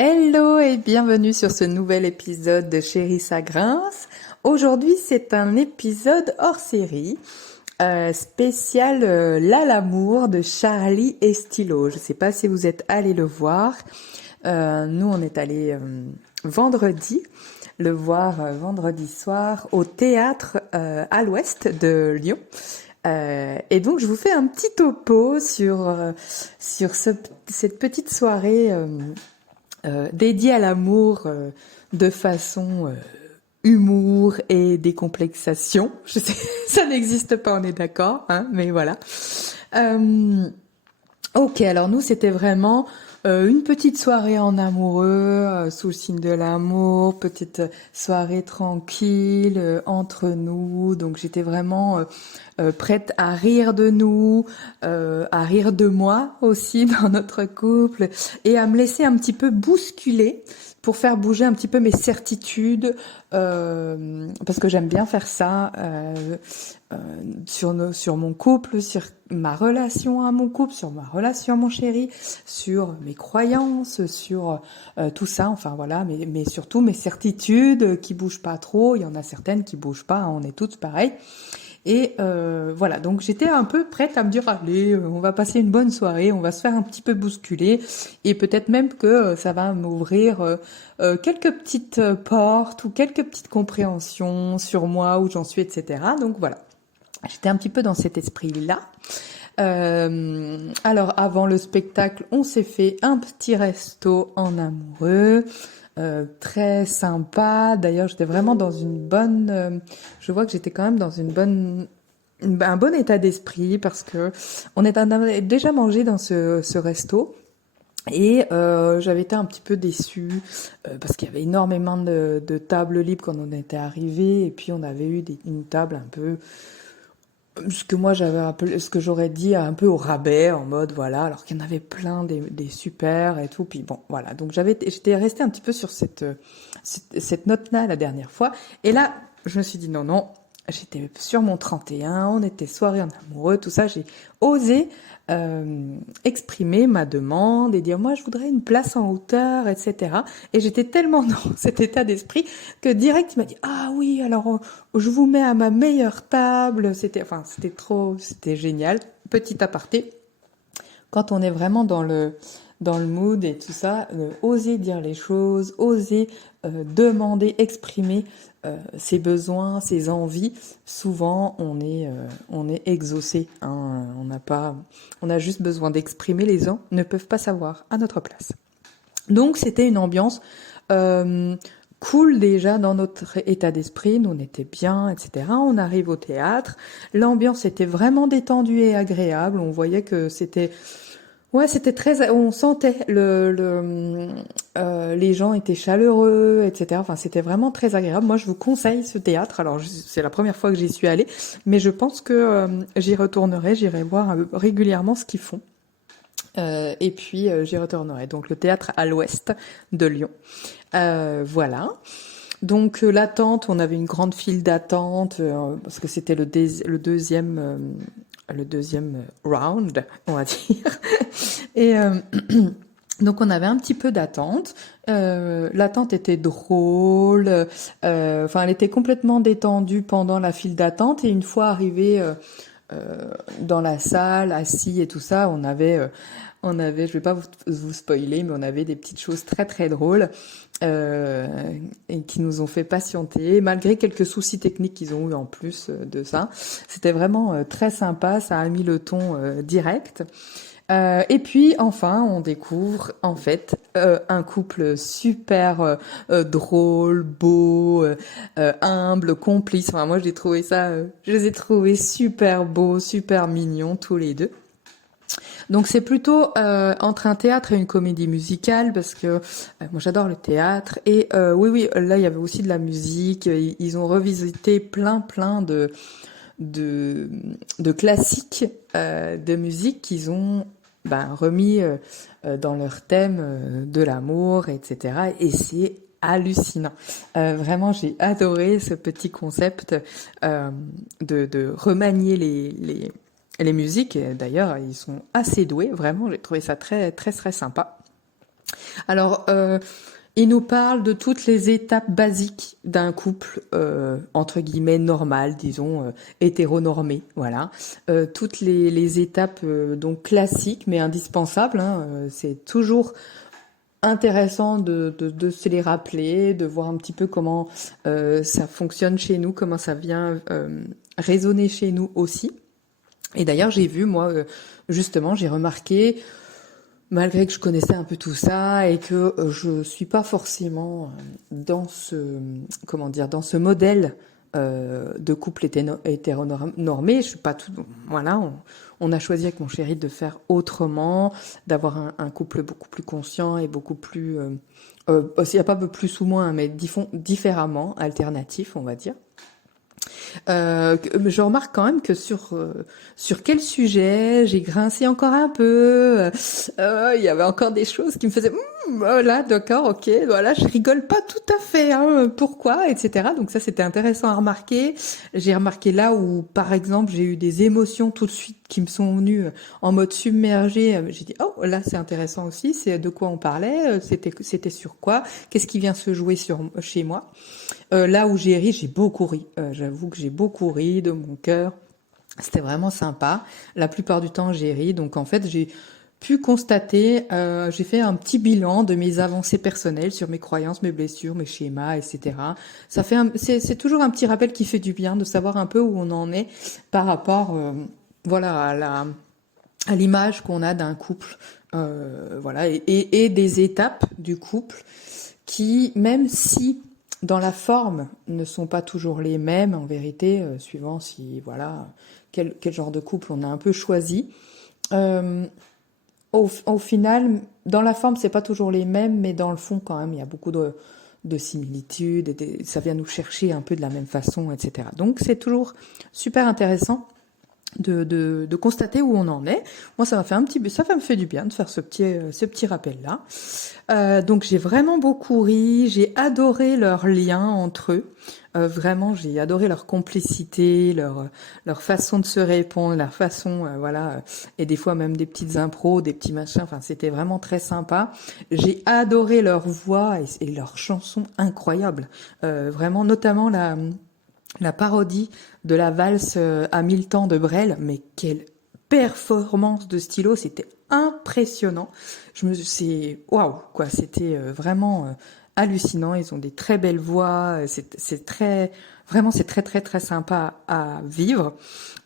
Hello et bienvenue sur ce nouvel épisode de Chérie ça grince. Aujourd'hui c'est un épisode hors série, spécial Là l'amour de Charlie et Stylo. Je ne sais pas si vous êtes allés le voir. Nous on est allés vendredi, le voir vendredi soir au théâtre à l'ouest de Lyon. Et donc je vous fais un petit topo sur cette petite soirée dédiée à l'amour de façon humour et décomplexation. Je sais, ça n'existe pas, on est d'accord, hein, mais voilà. Euh, ok, alors nous c'était vraiment une petite soirée en amoureux, sous le signe de l'amour, petite soirée tranquille entre nous. Donc j'étais vraiment prête à rire de nous, à rire de moi aussi dans notre couple et à me laisser un petit peu bousculer pour faire bouger un petit peu mes certitudes, parce que j'aime bien faire ça euh, sur mon couple, sur ma relation à mon couple, sur ma relation à mon chéri, sur mes croyances, sur tout ça, enfin voilà, mais surtout mes certitudes qui bougent pas trop. Il y en a certaines qui bougent pas, hein, on est toutes pareilles. Et voilà, donc j'étais un peu prête à me dire, allez, on va passer une bonne soirée, on va se faire un petit peu bousculer, et peut-être même que ça va m'ouvrir quelques petites portes ou quelques petites compréhensions sur moi, où j'en suis, etc. Donc voilà, j'étais un petit peu dans cet esprit-là. Alors avant le spectacle, on s'est fait un petit resto en amoureux, très sympa. D'ailleurs, j'étais vraiment dans une bonne. Je vois que j'étais quand même dans un bon état d'esprit parce que on avait déjà mangé dans ce resto. Et j'avais été un petit peu déçue parce qu'il y avait énormément de tables libres quand on était arrivé, et puis on avait eu une table un peu ce que moi j'avais appelé, ce que j'aurais dit un peu au rabais, en mode voilà, alors qu'il y en avait plein des super et tout. Puis bon, voilà. Donc j'étais restée un petit peu sur cette note-là la dernière fois. Et là, je me suis dit non, non. J'étais sur mon 31, on était soirée en amoureux, tout ça. J'ai osé exprimer ma demande et dire moi je voudrais une place en hauteur, etc. Et j'étais tellement dans cet état d'esprit que direct il m'a dit ah oui alors je vous mets à ma meilleure table. C'était génial. Petit aparté, quand on est vraiment dans le mood et tout ça, oser dire les choses, oser demander, exprimer ses besoins, ses envies. Souvent, on est exaucé, hein, on a juste besoin d'exprimer. Les gens ne peuvent pas savoir à notre place. Donc, c'était une ambiance cool déjà dans notre état d'esprit. Nous, on était bien, etc. On arrive au théâtre. L'ambiance était vraiment détendue et agréable. On voyait que c'était très, on sentait les gens étaient chaleureux, etc. Enfin, c'était vraiment très agréable. Moi, je vous conseille ce théâtre. Alors, c'est la première fois que j'y suis allée, mais je pense que j'y retournerai. J'irai voir régulièrement ce qu'ils font. Et puis, j'y retournerai. Donc, le théâtre à l'ouest de Lyon. Voilà. Donc, l'attente, on avait une grande file d'attente parce que c'était le deuxième round, on va dire. Et donc on avait un petit peu d'attente. L'attente était drôle. Enfin, elle était complètement détendue pendant la file d'attente. Et une fois arrivé dans la salle, assis et tout ça, je vais pas vous spoiler, mais on avait des petites choses très très drôles et qui nous ont fait patienter, malgré quelques soucis techniques qu'ils ont eu en plus de ça. C'était vraiment très sympa, ça a mis le ton direct. Et puis enfin, on découvre en fait un couple super drôle, beau, humble, complice. Enfin, moi, je les ai trouvés super beaux, super mignons tous les deux. Donc c'est plutôt entre un théâtre et une comédie musicale parce que moi j'adore le théâtre et oui là il y avait aussi de la musique. Ils ont revisité plein de, de classiques de musique qu'ils ont remis dans leur thème de l'amour, etc. Et c'est hallucinant. Vraiment, j'ai adoré ce petit concept de remanier les musiques. D'ailleurs, ils sont assez doués, vraiment. J'ai trouvé ça très, très, très sympa. Alors, il nous parle de toutes les étapes basiques d'un couple, entre guillemets, normal, disons, hétéronormé, voilà. Toutes les étapes donc classiques, mais indispensables, hein, c'est toujours intéressant de se les rappeler, de voir un petit peu comment ça fonctionne chez nous, comment ça vient résonner chez nous aussi. Et d'ailleurs, j'ai vu, moi, justement, j'ai remarqué, malgré que je connaissais un peu tout ça et que je suis pas forcément dans ce, comment dire, dans ce modèle de couple hétéronormé, je suis pas tout, voilà, on a choisi avec mon chéri de faire autrement, d'avoir un couple beaucoup plus conscient et beaucoup plus, il n'y a pas plus ou moins, mais différemment, alternatif, on va dire. Je remarque quand même que sur quel sujet j'ai grincé encore un peu. Il y avait encore des choses qui me faisaient oh là, d'accord, ok, voilà, je rigole pas tout à fait, hein, pourquoi, etc. Donc ça, c'était intéressant à remarquer. J'ai remarqué là où, par exemple, j'ai eu des émotions tout de suite qui me sont venues en mode submergé. J'ai dit oh là, c'est intéressant aussi. C'est de quoi on parlait. C'était sur quoi. Qu'est-ce qui vient se jouer chez moi. Là où j'ai ri, j'ai beaucoup ri. J'avoue que j'ai beaucoup ri de mon cœur. C'était vraiment sympa. La plupart du temps, j'ai ri. Donc en fait, j'ai pu constater, j'ai fait un petit bilan de mes avancées personnelles sur mes croyances, mes blessures, mes schémas, etc. Ça fait, c'est toujours un petit rappel qui fait du bien de savoir un peu où on en est par rapport, voilà, à l'image qu'on a d'un couple, voilà, et des étapes du couple qui, même si dans la forme ne sont pas toujours les mêmes en vérité, suivant si voilà quel genre de couple on a un peu choisi. Euh, au final, dans la forme c'est pas toujours les mêmes, mais dans le fond quand même il y a beaucoup de similitudes, ça vient nous chercher un peu de la même façon, etc. Donc c'est toujours super intéressant de constater où on en est. Moi, ça me fait du bien de faire ce petit rappel-là. Donc, j'ai vraiment beaucoup ri. J'ai adoré leur lien entre eux. Vraiment, j'ai adoré leur complicité, leur façon de se répondre, leur façon, voilà, et des fois même des petites impros, des petits machins. Enfin, c'était vraiment très sympa. J'ai adoré leur voix et leurs chansons incroyables. Vraiment, notamment la parodie de la valse à 1000 temps de Brel, mais quelle performance de stylo, c'était impressionnant. C'est waouh quoi, c'était vraiment hallucinant. Ils ont des très belles voix, c'est très vraiment c'est très très très sympa à vivre.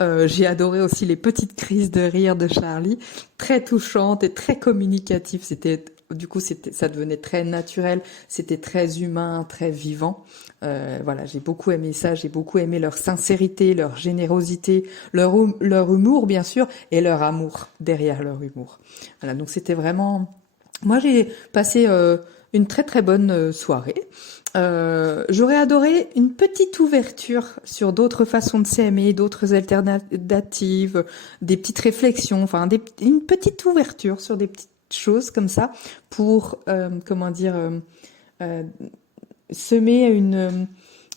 J'ai adoré aussi les petites crises de rire de Charlie, très touchantes et très communicatives. Ça devenait très naturel, c'était très humain, très vivant. Voilà, j'ai beaucoup aimé ça, j'ai beaucoup aimé leur sincérité, leur générosité, leur humour bien sûr, et leur amour derrière leur humour. Voilà, donc c'était vraiment. Moi, j'ai passé une très très bonne soirée. J'aurais adoré une petite ouverture sur d'autres façons de s'aimer, d'autres alternatives, des petites réflexions, enfin une petite ouverture sur des petites choses comme ça pour, comment dire, euh, semer une,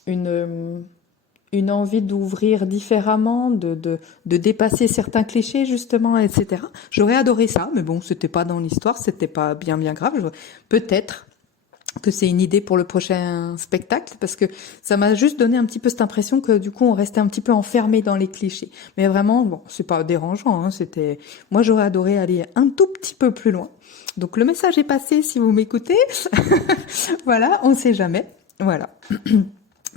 une envie d'ouvrir différemment, de dépasser certains clichés justement, etc. J'aurais adoré ça, mais bon, c'était pas dans l'histoire, c'était pas bien grave. Peut-être que c'est une idée pour le prochain spectacle, parce que ça m'a juste donné un petit peu cette impression que du coup on restait un petit peu enfermé dans les clichés. Mais vraiment, bon, c'est pas dérangeant, hein, moi j'aurais adoré aller un tout petit peu plus loin. Donc le message est passé si vous m'écoutez. Voilà, on sait jamais. Voilà.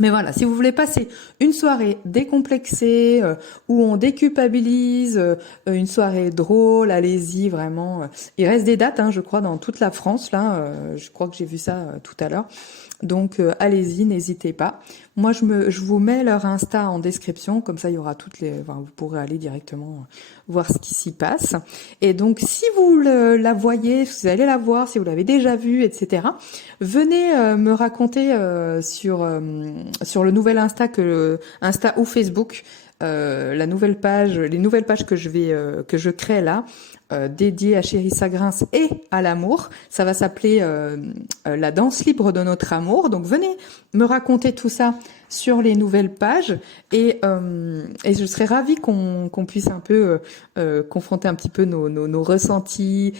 Mais voilà, si vous voulez passer une soirée décomplexée, où on déculpabilise, une soirée drôle, allez-y, vraiment. Il reste des dates, hein, je crois, dans toute la France, là. Je crois que j'ai vu ça tout à l'heure. Donc, allez-y, n'hésitez pas. Moi, je vous mets leur Insta en description, comme ça, il y aura enfin, vous pourrez aller directement voir ce qui s'y passe. Et donc, si vous la voyez, si vous allez la voir, si vous l'avez déjà vue, etc., venez me raconter sur le nouvel Insta ou Facebook, les nouvelles pages que je crée là, dédiées à Chérie Sagrins et à l'amour. Ça va s'appeler la danse libre de notre amour. Donc venez me raconter tout ça sur les nouvelles pages et je serais ravie qu'on puisse un peu confronter un petit peu nos ressentis,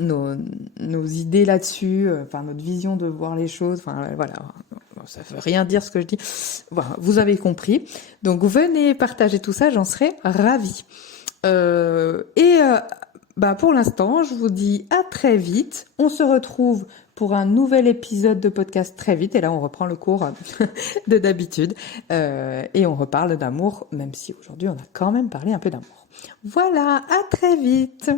nos, nos idées là-dessus, enfin notre vision de voir les choses, enfin voilà, ça veut rien dire ce que je dis. Voilà, vous avez compris. Donc venez partager tout ça, j'en serais ravie. Bah pour l'instant, je vous dis à très vite. On se retrouve pour un nouvel épisode de podcast très vite. Et là, on reprend le cours de d'habitude. Et on reparle d'amour, même si aujourd'hui, on a quand même parlé un peu d'amour. Voilà, à très vite.